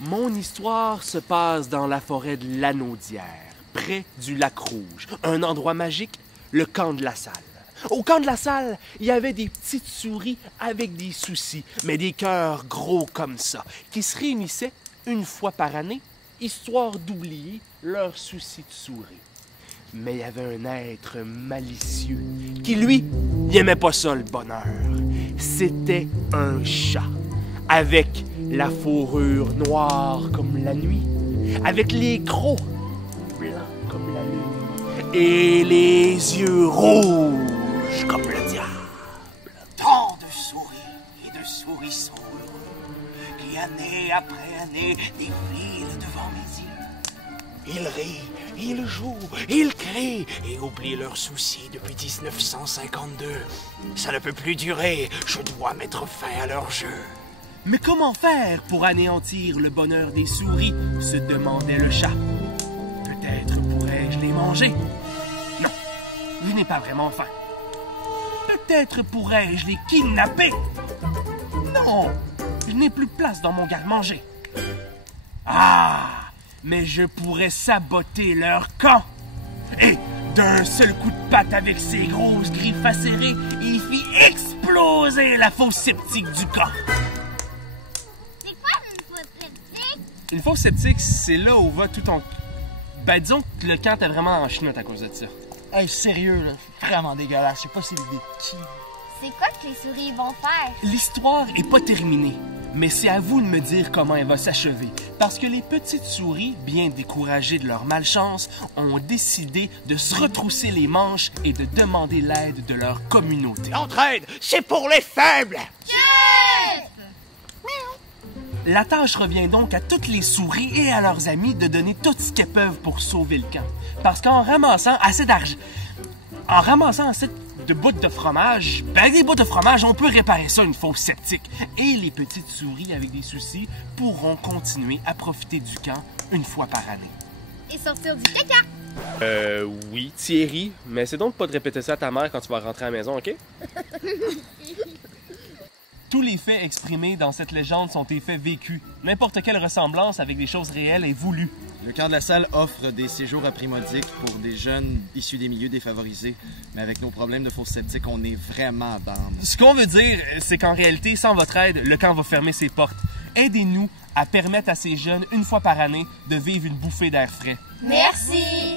Mon histoire se passe dans la forêt de Lanaudière, près du lac Rouge, un endroit magique, le camp de la salle. Au camp de la salle, il y avait des petites souris avec des soucis, mais des cœurs gros comme ça, qui se réunissaient une fois par année, histoire d'oublier leurs soucis de souris. Mais il y avait un être malicieux qui, lui, n'aimait pas ça, le bonheur. C'était un chat, avec la fourrure noire comme la nuit, avec les crocs blancs comme la lune, et les yeux rouges comme le diable. Tant de souris et de sourissons heureux qui, année après année, défilent devant mes yeux. Ils rient, ils jouent, ils crient et oublient leurs soucis depuis 1952. Ça ne peut plus durer, je dois mettre fin à leur jeu. Mais comment faire pour anéantir le bonheur des souris, se demandait le chat. Peut-être pourrais-je les manger? Non, je n'ai pas vraiment faim. Peut-être pourrais-je les kidnapper? Non, je n'ai plus de place dans mon garde-manger. Ah, mais je pourrais saboter leur camp. Et d'un seul coup de patte avec ses grosses griffes acérées, il fit exploser la fosse septique du camp. Une fosse septique, c'est là où va tout ton... Ben, disons que le camp est vraiment en chenoute à cause de ça. Hey, sérieux, là, vraiment dégueulasse. Je sais pas si c'est l'idée de qui. C'est quoi que les souris vont faire? L'histoire est pas terminée, mais c'est à vous de me dire comment elle va s'achever. Parce que les petites souris, bien découragées de leur malchance, ont décidé de se retrousser les manches et de demander l'aide de leur communauté. L'entraide, c'est pour les faibles! La tâche revient donc à toutes les souris et à leurs amis de donner tout ce qu'elles peuvent pour sauver le camp. Parce qu'en ramassant assez d'argent, en ramassant assez de bouts de fromage, ben des bouts de fromage, on peut réparer ça une fosse septique. Et les petites souris avec des soucis pourront continuer à profiter du camp une fois par année. Et sortir du caca! Oui, Thierry, mais c'est donc pas de répéter ça à ta mère quand tu vas rentrer à la maison, OK? Tous les faits exprimés dans cette légende sont des faits vécus. N'importe quelle ressemblance avec des choses réelles est voulue. Le camp de la salle offre des séjours à prix modique pour des jeunes issus des milieux défavorisés. Mais avec nos problèmes de fosse septique, on est vraiment down. Ce qu'on veut dire, c'est qu'en réalité, sans votre aide, le camp va fermer ses portes. Aidez-nous à permettre à ces jeunes, une fois par année, de vivre une bouffée d'air frais. Merci!